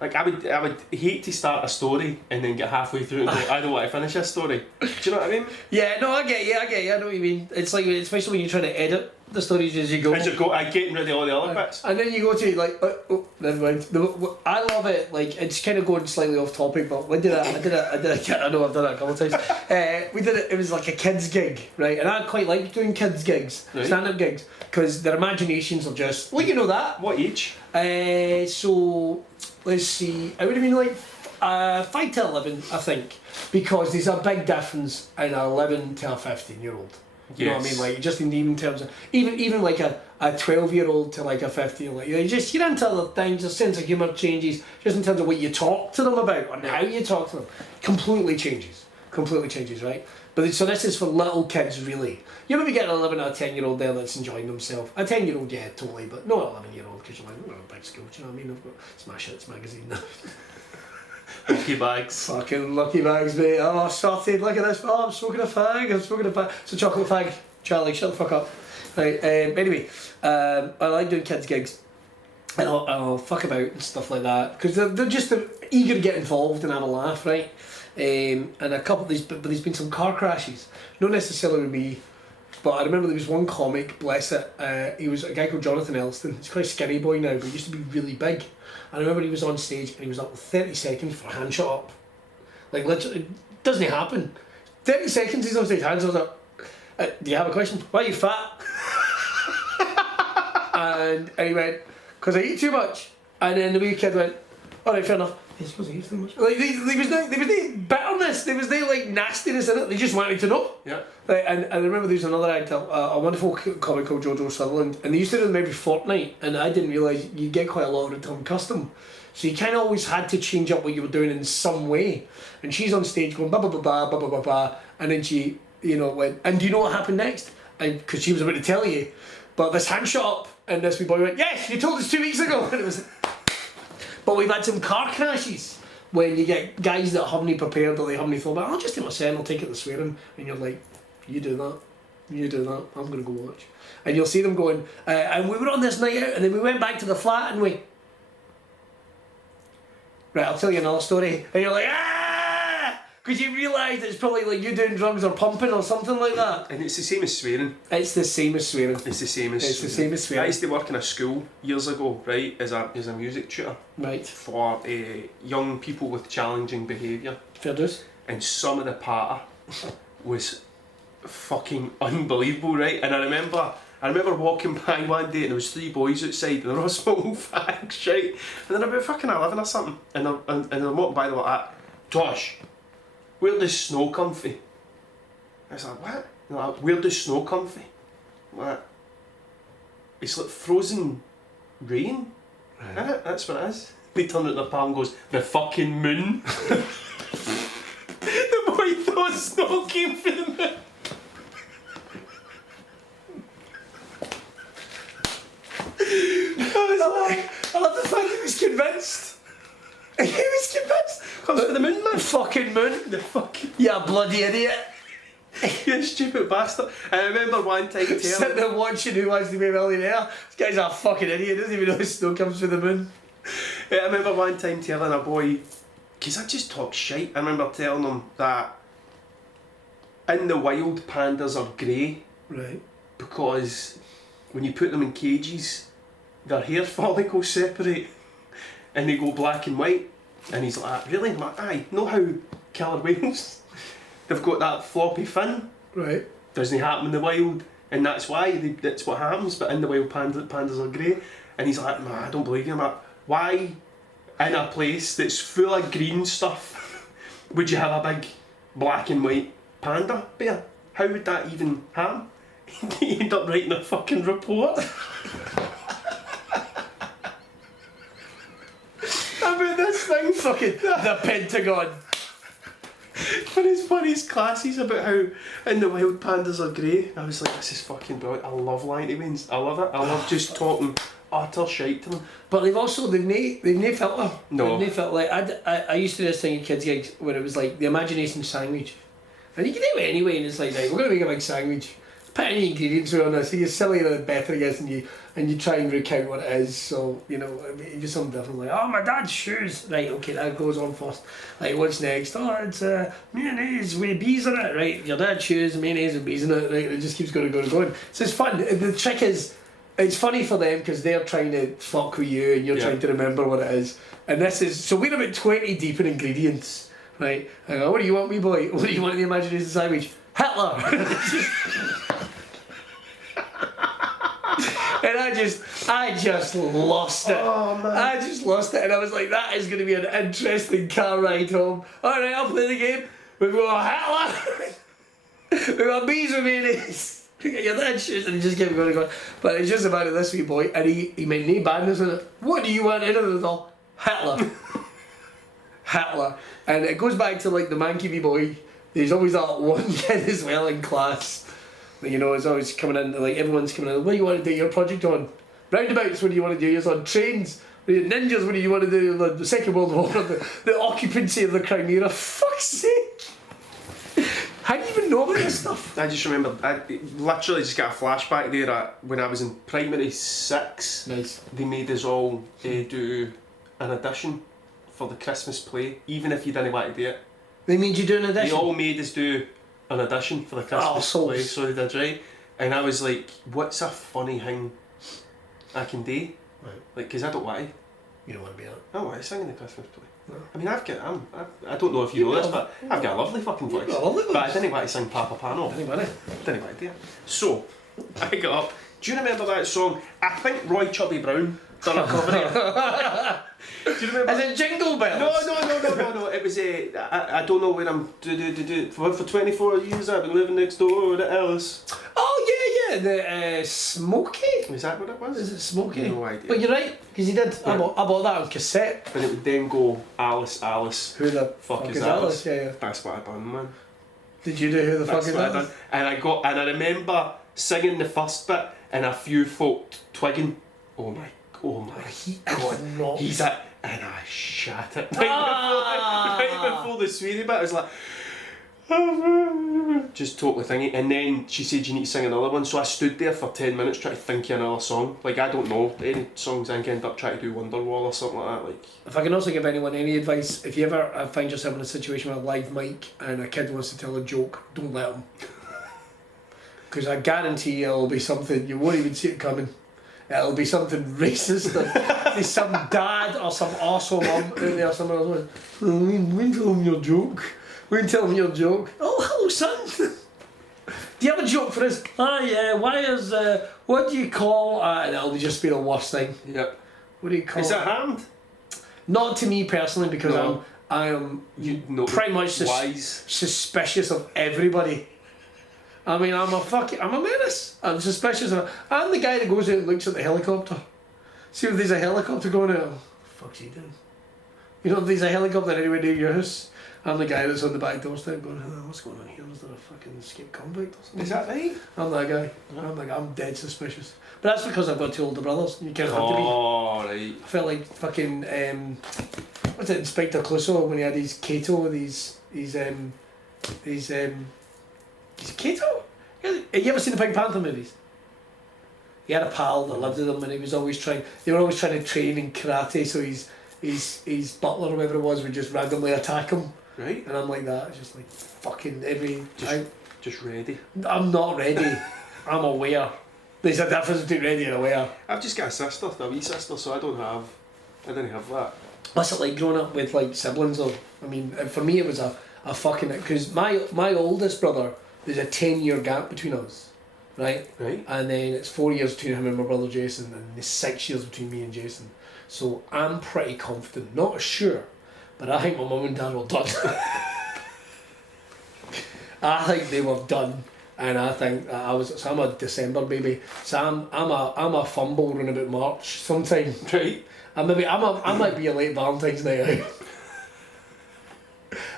Like I would hate to start a story and then get halfway through and go, I don't want to finish this story. Do you know what I mean? Yeah, no, I get you, I know what you mean. It's like, especially when you're trying to edit the stories as you go. I get rid of all the other bits. And then you go to like, oh, never mind. I love it, like, it's kind of going slightly off topic, but I know I've done it a couple of times. We did it was like a kids gig, right? And I quite like doing kids gigs, right. Stand-up gigs, because their imaginations are just, well, you know that. What age? So, let's see, I would have been like 5 to 11, I think, because there's a big difference in an 11 to a 15-year-old. You know what I mean? Like, just in terms of even like a 12-year-old to like a 15, like, you just get into other things. The sense of humour changes, just in terms of what you talk to them about and how you talk to them. Completely changes, right? But so this is for little kids, really. You maybe get an 11 or a 10-year-old there that's enjoying themselves. A 10-year-old, yeah, totally, but not an 11-year-old because you're like, we're a big school. Do you know what I mean? I've got Smash Hits magazine now. Lucky bags. Fucking lucky bags, mate. Oh, sorted. Look at this. Oh, I'm smoking a fag. It's a chocolate fag. Charlie, shut the fuck up. Right. Anyway, I like doing kids gigs, and I'll fuck about and stuff like that because they're just eager to get involved and have a laugh, right? And a couple of these, but there's been some car crashes. Not necessarily with me, but I remember there was one comic. Bless it. He was a guy called Jonathan Elston. He's quite a skinny boy now, but he used to be really big. I remember he was on stage and he was up with 30 seconds for a hand shot up. Like, literally, it doesn't happen. 30 seconds he's on stage, hands up. Do you have a question? Why are you fat? and he went, because I eat too much. And then the wee kid went, alright, fair enough. He's supposed to eat too much. Like, there was no bitterness, there was no like nastiness in it. They just wanted to know. Yeah. Like, and I remember there was another actor, a wonderful comic called Jojo Sutherland, and they used to do them every fortnight, and I didn't realise you get quite a lot of return custom. So you kind of always had to change up what you were doing in some way. And she's on stage going ba ba ba ba ba ba ba ba, and then she, you know, went, and do you know what happened next? Because she was about to tell you, but this hand shot up, and this wee boy went, yes, you told us 2 weeks ago, and it was. But we've had some car crashes when you get guys that haven't prepared or they haven't thought about, I'll just do my set, I'll take it to swearing, and you're like, You do that. You do that. I'm going to go watch. And you'll see them going, and we were on this night out, and then we went back to the flat, and we... Right, I'll tell you another story. And you're like, ah! Because you realise it's probably like you doing drugs or pumping or something like that. And it's the same as swearing. It's the same as swearing. It's the same as swearing. It's the same as swearing. I used to work in a school years ago, right, as a music tutor. Right. For young people with challenging behaviour. Fair dues. And some of the patter was fucking unbelievable, right? And I remember walking by one day and there was 3 boys outside and they were all smoking fags, right? And they're about fucking 11 or something. And they're walking by, they were like, Tosh, where does snow come from? I was like, what? They're like, where does snow come from? What? It's like frozen rain. Right. Isn't it? That's what it is. They turn at their palm and goes, the fucking moon. The boy thought snow came from the moon. I love the fact he was convinced. He was convinced. Comes from the moon, man. The fucking moon. The fucking... You bloody idiot. You stupid bastard. I remember one time Sitting there watching Who Wants to Be a Millionaire. This guy's a fucking idiot. Doesn't even know the snow comes from the moon. I remember one time telling a boy, because I just talk shite, I remember telling him that in the wild pandas are grey. Right. Because when you put them in cages, their hair follicles separate and they go black and white. And he's like, really? I'm like, aye, know how killer whales, they've got that floppy fin? Right. Doesn't happen in the wild, and that's why, that's what happens, but in the wild pandas are grey. And he's like, nah, I don't believe you. I'm like, why in a place that's full of green stuff would you have a big black and white panda bear? How would that even happen? He ended up writing a fucking report about this thing, fucking The Pentagon. for his classes about how in the wild pandas are grey. I was like, this is fucking brilliant. I love lying to means. I love it. I love just talking utter shite to them. But they've no filter. No. They've no filter. Like I used to do this thing at kids' gigs where it was like the imagination sandwich. And you can do it anyway, and it's like, right, we're going to make a big sandwich. Put any ingredients on this. So you're silly, the better, I guess, and you try and recount what it is. So, you know, you do something different, like, oh, my dad's shoes. Right, okay, that goes on first. Like, what's next? Oh, it's mayonnaise with bees in it. Right, your dad's shoes, mayonnaise with bees in it. Right, it just keeps going. So it's fun. The trick is, it's funny for them because they're trying to fuck with you and you're trying to remember what it is. And this is, so we're about 20 deep in ingredients. Right, I go, what do you want, wee boy? What do you want in the imagination sandwich? Hitler! And I just lost it. Oh, man. I just lost it, and I was like, that is going to be an interesting car ride home. Alright, I'll play the game. We've got Hitler. We've got bees with mayonnaise. Your dad shoes, and he just kept going. But it's just about this wee boy, and he made no badness in it. What do you want in it all? Hitler. Hitler. And it goes back to like the manky wee boy. There's always that one kid as well in class. You know, it's always coming in, like everyone's coming in, what do you want to do your project on? Roundabouts, what do you want to do yours on? Trains, ninjas, what do you want to do on the Second World War? The occupancy of the Crimea, fuck's sake! How do you even know about this stuff? I just remember, I literally just got a flashback there at when I was in primary 6. Nice. They made us all do an audition for the Christmas play, even if you didn't want to do it. They made you do an audition? They all made us do an audition for the Christmas play, so they did, right? And I was like, what's a funny thing I can do? Right. Like, because I don't want to. You don't want to be out? I don't want to sing in the Christmas play. No. I mean, I don't know if you know this, but I've got a lovely fucking voice. But I didn't want to sing Papa Pano. Didn't want to do it. So, I got up. Do you remember that song? I think Roy Chubby Brown done a cover of it. Do you remember? Is it Jingle Bells? No. It was I don't know when I'm for 24 years I've been living next door to Alice. Oh yeah, the Smokey. Is that what it was? Is it Smokey? No idea. But you're right, because he did. I bought that on cassette. But it would then go Alice. Who the fuck is Alice? Yeah. That's what I done, man. Did you do Who the fuck is Alice? And I remember singing the first bit, and a few folk twigging. Oh my God! He's and I shat it right before the sweary bit. I was like, just totally thingy. And then she said you need to sing another one, so I stood there for 10 minutes trying to think of another song. Like, I don't know any songs. I think I end up trying to do Wonderwall or something like that. Like, if I can also give anyone any advice, if you ever find yourself in a situation with a live mic and a kid wants to tell a joke, don't let them. Because I guarantee you it'll be something, you won't even see it coming. It'll be something racist. There's some dad or some arsehole mum out there somewhere else. When tell them your joke. When tell them your joke. Oh, hello, son. Do you have a joke for us? Yeah, why is, what do you call, and it'll just be the worst thing. yep. What do you call Is it hand? Not to me personally, because No. I am You know, pretty much wise. suspicious of everybody. I mean, I'm a menace. I'm suspicious of. I'm the guy that goes out and looks at the helicopter. See if there's a helicopter going out. What the fuck's he doing? You know, if there's a helicopter anywhere near your house, I'm the guy that's on the back doorstep going, oh, what's going on here? Is there a fucking escaped convict or something? Is that right? I'm that guy. I'm dead suspicious. But that's because I've got two older brothers. You can't have to be. Oh, right. I felt like fucking what's it, Inspector Clouseau when he had his Cato, his Cato? Have you ever seen the Pink Panther movies? He had a pal that lived with him and he was always they were always trying to train in karate, so his butler or whatever it was would just randomly attack him. Right. And I'm like that, just like fucking Just ready. I'm not ready. I'm aware. There's a difference between ready and aware. I've just got a sister, a wee sister, so I didn't have that. What's it like growing up with like siblings though? I mean, for me it was a fucking, because my oldest brother, there's a 10-year gap between us, right? Right. And then it's 4 years between him and my brother Jason, and there's 6 years between me and Jason. So I'm pretty confident, not sure, but I think my mum and dad were done. I think they were done, and I think so I'm a December baby, so I'm a fumble around about March sometime. Right. I might be a late Valentine's night out.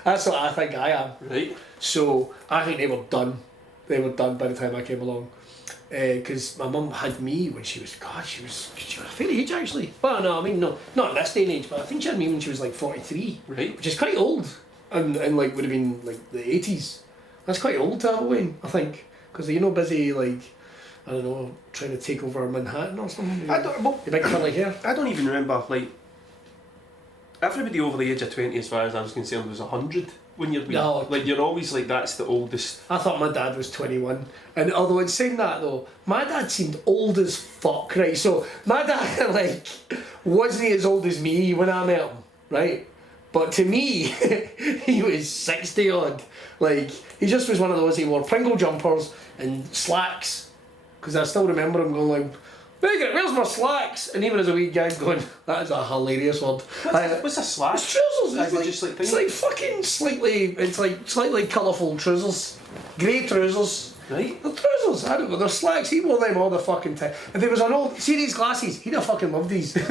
That's what I think I am. Right. So I think they were done. They were done by the time I came along. Because my mum had me when she was a fair age actually. Well, no, I mean, no, not in this day and age, but I think she had me when she was like 43. Right. Which is quite old. And like would have been like the 80s. That's quite old to have a Wayne, I think. Because you're not busy like, I don't know, trying to take over Manhattan or something. Your big curly hair. I don't even remember, like, everybody over the age of 20 as far as I was concerned was 100 when you're wee. No. Like, you're always like, that's the oldest. I thought my dad was 21. And although in saying that though, my dad seemed old as fuck, right? So my dad like wasn't as old as me when I met him, right? But to me, he was 60 odd. Like, he just was one of those, he wore Pringle jumpers and slacks. Because I still remember him going like, Megan, where's my slacks? And even as a wee guy going, that is a hilarious word. What's a slack? It's trousers. It's like fucking slightly colourful trousers. Grey trousers. Right. They're trousers, I don't know, they're slacks. He wore them all the fucking time. If there was an old, see these glasses, he'd have fucking loved these. He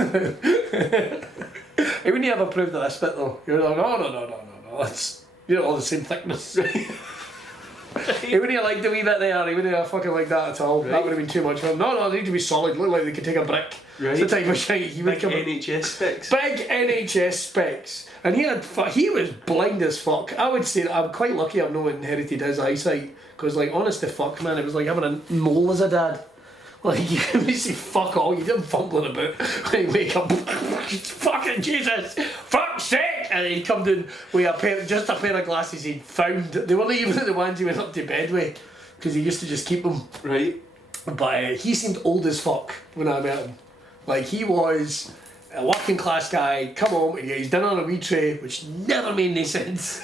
wouldn't have approved of this bit though. You're like, no, that's, you're not all the same thickness. He wouldn't have liked the wee bit there, he wouldn't have fucking liked that at all. Right. That would have been too much for him. No, they need to be solid, look like they could take a brick. Right. It's the type of shit he would Big come NHS specs. Big NHS specs. And he was blind as fuck. I would say that I'm quite lucky I've not inherited his eyesight. Because, like, honest to fuck, man, it was like having a mole as a dad. Like, you can see fuck all, you didn't fumbling about when you wake up, fucking Jesus, fuck's sake! And then he'd come down with just a pair of glasses he'd found. They weren't even the ones he went up to bed with, because he used to just keep them. Right. But he seemed old as fuck when I met him. Like, he was a working class guy, come home, and he's dinner on a wee tray, which never made any sense.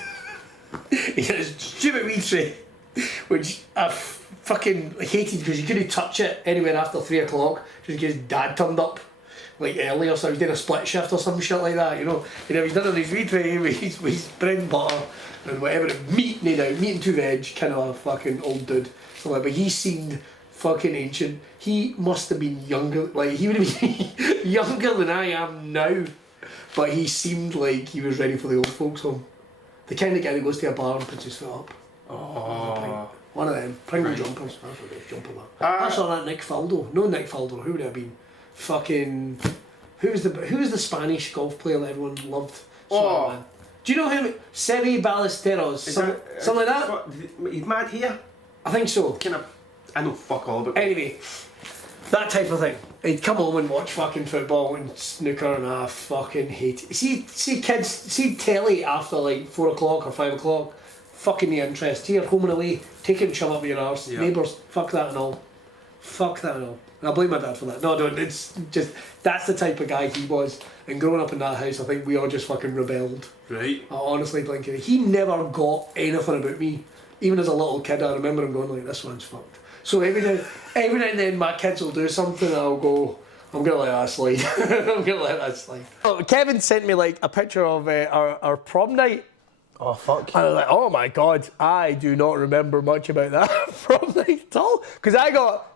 He had a stupid wee tray, which I fucking hated because you couldn't touch it anywhere after 3 o'clock just in case dad turned up like early or something. He did a split shift or some shit like that, you know. He's done on his wee tray with his bread and butter and whatever, meat made out, meat and 2 veg, kind of a fucking old dude. So like, but he seemed fucking ancient. He must have been younger, like he would have been younger than I am now, but he seemed like he was ready for the old folks home. The kind of guy that goes to a bar and puts his foot up. Oh. One of them. Pringle jumpers. That's what they jump about. I saw that Nick Faldo. No Nick Faldo. Who would it have been? Fucking... Who was the Spanish golf player that everyone loved? Sorry, man. Do you know him? Sebi Ballesteros. Something like that? He's mad here. I think so. I know fuck all about it. Anyway, that type of thing. He'd come home and watch fucking football and snooker, and I fucking hate it. See kids, see telly after like 4 o'clock or 5 o'clock. Fucking the interest. Here, home and away, take and shove up your arse. Yeah. Neighbours, fuck that and all. Fuck that and all. And I blame my dad for that. No, I don't. It's just, that's the type of guy he was. And growing up in that house, I think we all just fucking rebelled. Right. I honestly think he never got anything about me. Even as a little kid, I remember him going like, this one's fucked. So every now and then my kids will do something and I'll go, I'm going to let that slide. I'm going to let that slide. Oh, Kevin sent me like a picture of our prom night. Oh, fuck. And I was like, oh my God, I do not remember much about that prom night at all. Because I got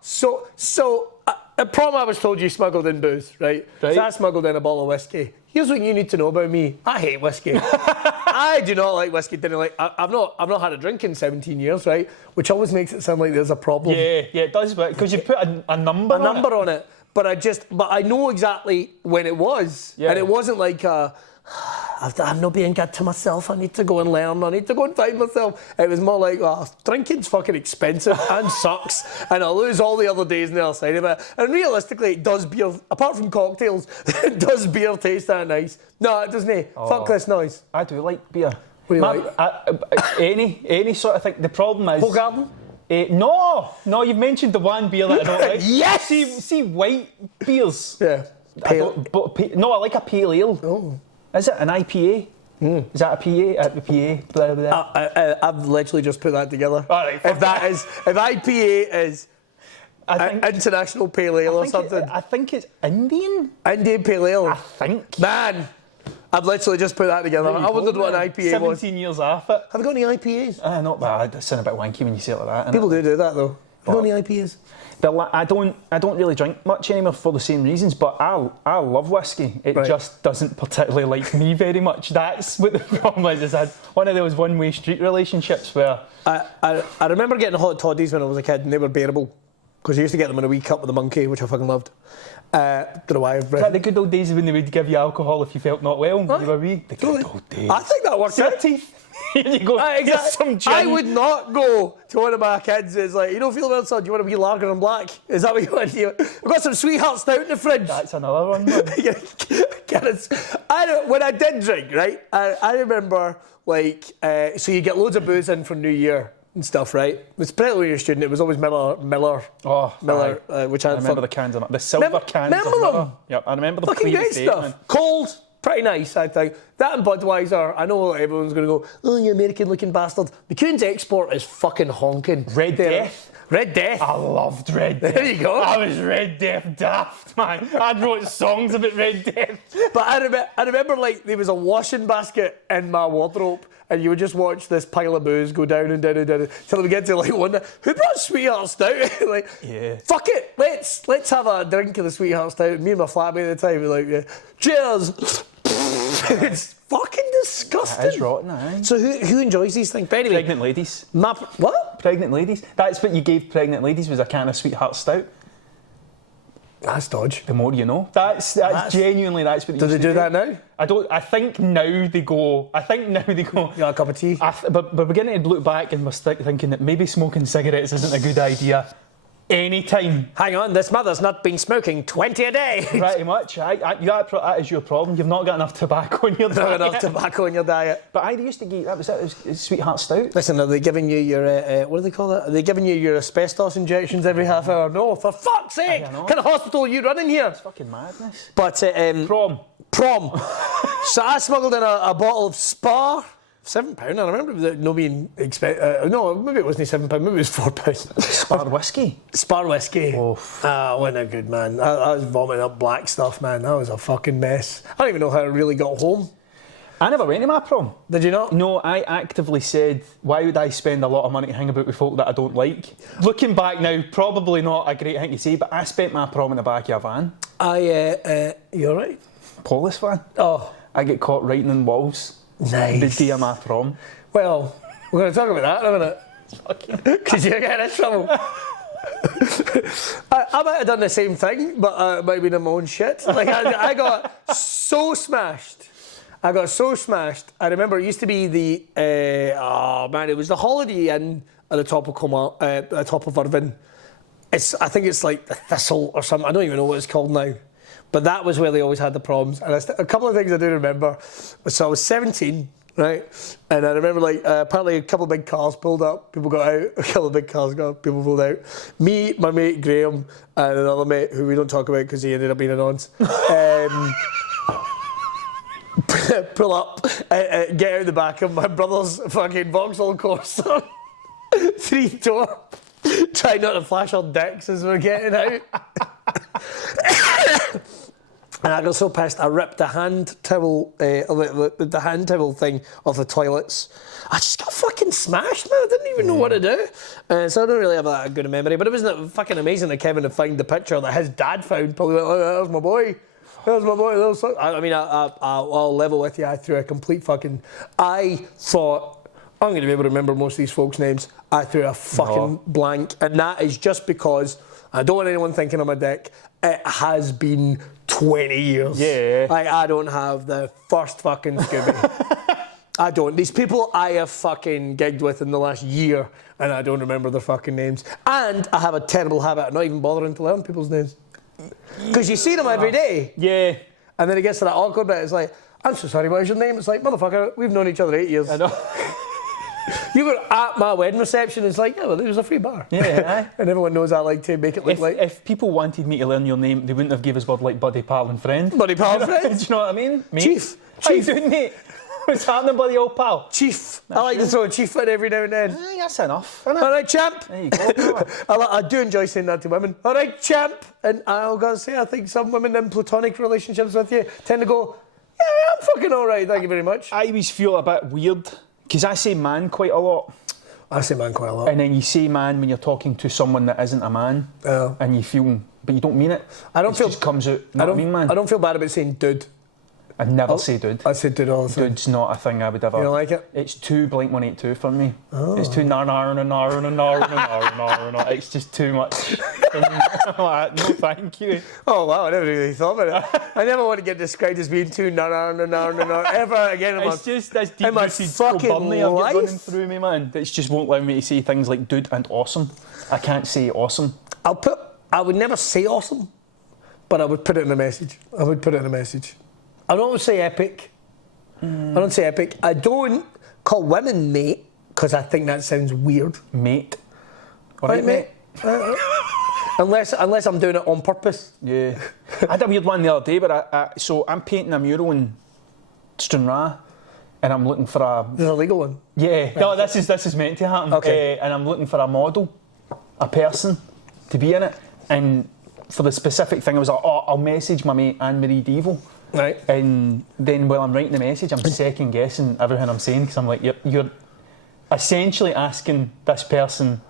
at prom I was told you smuggled in booze, right? So I smuggled in a bottle of whiskey. Here's what you need to know about me. I hate whiskey. I do not like whiskey. I've not had a drink in 17 years, right? Which always makes it sound like there's a problem. Yeah, it does, because you put a number on it. But I know exactly when it was. Yeah. And it wasn't like I'm not being good to myself. I need to go and learn. I need to go and find myself. It was more like, drinking's fucking expensive and sucks, and I lose all the other days on the other side of it. And realistically, it does beer, apart from cocktails, it does beer taste that nice? No, it doesn't. Fuck this noise. I do like beer. What do you like? Any sort of thing. The problem is... Whole garden? No, you've mentioned the one beer that I don't like. Yes! See white beers. Yeah. No, I like a pale ale. Oh. Is it an IPA? Is that a PA? Blah, blah, blah. I've literally just put that together. All right, if IPA is international pale ale or something. I think it's Indian. Indian pale ale. I think. Man, I've literally just put that together. I wondered what an IPA 17 was. 17 years off it. Have you got any IPAs? Not bad. It sounds a bit wanky when you say it like that. People do that though. Have you got any IPAs? I don't really drink much anymore for the same reasons, but I love whiskey. It just doesn't particularly like me very much. That's what the problem is. I had one of those one-way street relationships where... I remember getting hot toddies when I was a kid, and they were bearable. Because I used to get them in a wee cup with a monkey, which I fucking loved. Don't know why I've read. Like the good old days when they would give you alcohol if you felt not well. You were wee. The good old days. I think that worked out. Here you go. Some gin. I would not go to one of my kids. It's like, you don't feel well, son. Do you want a wee lager and black? Is that what you want? We've got some Sweetheart Stout in the fridge. That's another one. When I did drink, right? I remember like, so you get loads of booze in for New Year and stuff, right? It's pretty when you're a student. It was always Miller. Which I remember the cans of the silver cans. Remember them? Yep, I remember the fucking great stuff. Man. Cold. Pretty nice, I think. That and Budweiser, I know everyone's going to go, oh, you American-looking bastard. The Coons export is fucking honking. Red Death. Red Death. I loved Red Death. There you go. I was Red Death daft, man. I wrote songs about Red Death. But I remember like there was a washing basket in my wardrobe, and you would just watch this pile of booze go down and down and down till we get to like one. Who brought Sweetheart Stout? Like, yeah. Fuck it. Let's have a drink of the Sweetheart Stout. Me and my flatmate at the time were like, cheers. It's fucking disgusting. It is rotten, aye. So who enjoys these things? But anyway, pregnant ladies. What? Pregnant ladies. That's what you gave pregnant ladies, was a can of Sweetheart Stout. That's dodge. The more you know. That's genuinely, that's what they do. They do that now? I think now they go. You got a cup of tea? But we're beginning to look back and we're thinking that maybe smoking cigarettes isn't a good idea. Anytime. Hang on, this mother's not been smoking 20 a day. Pretty much. That is your problem. You've not got enough tobacco in your diet. Not enough tobacco in your diet. But I used to get it was Sweetheart Stout. Listen, are they giving you your what do they call that? Are they giving you your asbestos injections every half hour? No, for fuck's sake! What kind of hospital are you running here? It's fucking madness. But prom. So I smuggled in a bottle of Spar. £7. I remember no being no, maybe it wasn't £7. Maybe it was £4. Spar whiskey. Spar whiskey. Oh. Wasn't a good man. I was vomiting up black stuff, man. That was a fucking mess. I don't even know how I really got home. I never went to my prom. Did you not? No, I actively said, why would I spend a lot of money to hang about with folk that I don't like? Looking back now, probably not a great thing to say, but I spent my prom in the back of a van. You alright? Police van. Oh. I get caught writing on walls. Nice. The day of my prom. Well, we're going to talk about that in a minute. Because you're getting in trouble. I might have done the same thing, but it might have been in my own shit. Like I got so smashed. I got so smashed. I remember it used to be the it was the Holiday Inn at the top of at the top of Irvine. I think it's like the Thistle or something. I don't even know what it's called now. But that was where they always had the problems. And a couple of things I do remember. So I was 17, right? And I remember apparently a couple of big cars pulled up. People got out. A couple of big cars got up. People pulled out. Me, my mate Graham, and another mate who we don't talk about because he ended up being a nonce. Pull up, get out the back of my brother's fucking Vauxhall Corsa. 3-door. Try not to flash our dicks as we're getting out. And I got so pissed, I ripped the hand towel, the hand towel thing off the toilets. I just got fucking smashed, man. I didn't even know what to do. So I don't really have that good a memory. But it wasn't fucking amazing that Kevin had found the picture that his dad found. Probably went, oh, there's my boy. There's my boy. I'll level with you. I threw a complete fucking... I thought... I'm going to be able to remember most of these folks' names. I threw a fucking blank. And that is just because I don't want anyone thinking I'm a dick. It has been 20 years. Yeah. I don't have the first fucking Scooby. I don't. These people I have fucking gigged with in the last year, and I don't remember their fucking names. And I have a terrible habit of not even bothering to learn people's names. Because you see them every day. Yeah. And then it gets to that awkward bit. It's like, I'm so sorry, what is your name? It's like, motherfucker, we've known each other 8 years. I know. You were at my wedding reception, it's like, yeah, well, there was a free bar. Yeah. And everyone knows I like to make it look like... If people wanted me to learn your name, they wouldn't have gave us word like buddy, pal and friend. Buddy, pal, and friend. Do you know what I mean? Mate. Chief. How you doing, mate? What's happening, buddy, old pal? Chief. I like to throw a chief in every now and then. That's enough, isn't it? All right, champ. There you go. I do enjoy saying that to women. All right, champ. And I've got to say, I think some women in platonic relationships with you tend to go, yeah, I'm fucking all right, thank you very much. I always feel a bit weird, because I say man quite a lot. I say man quite a lot. And then you say man when you're talking to someone that isn't a man, and you feel, but you don't mean it. It just comes out. I don't mean man. I don't feel bad about saying dude. I never say dude. I say dude all the time. Dude's not a thing I would ever. You don't like it? It's too Blink-182 for me. Oh. It's too nar. It's just too much. I'm like, no, thank you. Oh wow, I never really thought about it. I never want to get described as being too nar ever again. It's just this deep-rooted Burnley I've got running through me, man. It just won't allow me to say things like dude and awesome. I can't say awesome. I would never say awesome, but I would put it in a message. I don't say epic. I don't say epic. I don't call women mate because I think that sounds weird. Mate. All right, mate. Unless I'm doing it on purpose. Yeah. I had a weird one the other day, but so I'm painting a mural in Stranraer, and I'm looking for a... There's a legal one? Yeah. No, this is meant to happen. Okay. And I'm looking for a model, a person, to be in it. And for the specific thing, I was like, oh, I'll message my mate Anne-Marie Devo. Right. And then while I'm writing the message, I'm second guessing everything I'm saying, because I'm like, you're essentially asking this person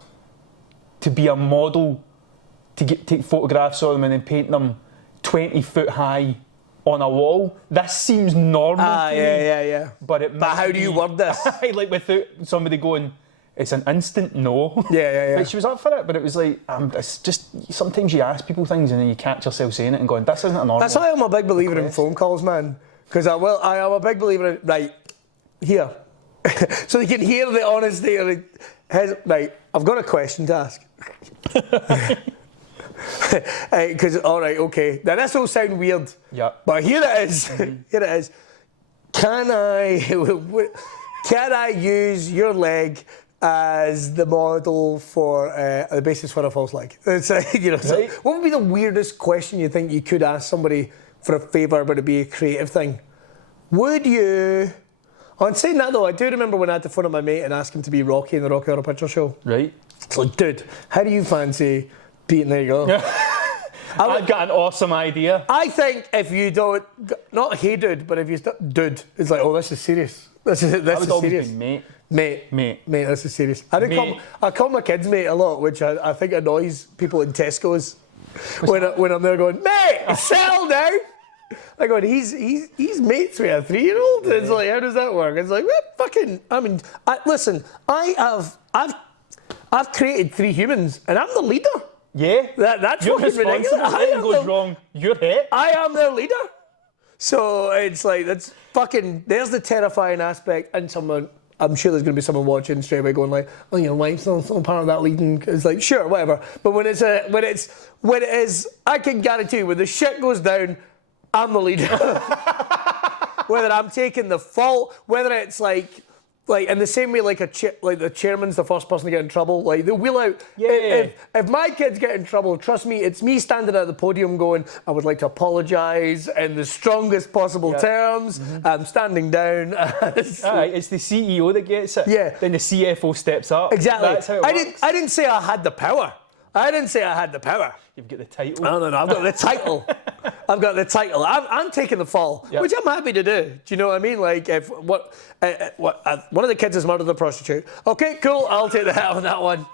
to be a model, to take photographs of them and then paint them 20 foot high on a wall. This seems normal to me. Yeah. But how do you word this? Like without somebody going, it's an instant no. Yeah. Like she was up for it, but it was like, it's just, sometimes you ask people things and then you catch yourself saying it and going, this isn't a normal. That's why I'm a big believer in phone calls, man. Because I am a big believer in, right, here. So you can hear the honesty. Right, I've got a question to ask. Because, all right, okay. Now, this will sound weird. Yeah. But here it is. Mm-hmm. Here it is. Can I use your leg as the model for the basis for a false leg? It's, right. What would be the weirdest question you think you could ask somebody for a favour, but it'd be a creative thing? Would you... On saying that though, I do remember when I had to phone up my mate and ask him to be Rocky in the Rocky Horror Picture Show. Right. So, dude, how do you fancy beating... There you go. I've got an awesome idea. I think if you don't... Not hey dude, but if you start... Dude, it's like, oh, this is serious. This is serious. Mate. Mate, this is serious. I call my kids mate a lot, which I think annoys people in Tesco's when I'm there going, mate, settle down. I go, he's mates with a 3-year-old. It's like, how does that work? It's like, well, fucking. I mean, listen, I've created 3 humans, and I'm the leader. Yeah, that's you're fucking ridiculous. If anything goes wrong, you're it. I am their leader. So it's like, that's fucking, there's the terrifying aspect, and someone, I'm sure there's going to be someone watching straight away going like, oh, your wife's not part of that leading. It's like, sure, whatever. But when it is, I can guarantee you, when the shit goes down, I'm the leader. Whether I'm taking the fault, whether it's like in the same way, like the chairman's the first person to get in trouble. Like they'll wheel out. Yeah. If my kids get in trouble, trust me, it's me standing at the podium going, I would like to apologise in the strongest possible terms. I'm standing down. It's the CEO that gets it. Yeah. Then the CFO steps up. Exactly. That's how it works. I didn't say I had the power. You've got the title. No, I've got the title. I'm taking the fall, which I'm happy to do. Do you know what I mean? Like, if one of the kids has murdered a prostitute. Okay, cool. I'll take the hit on that one.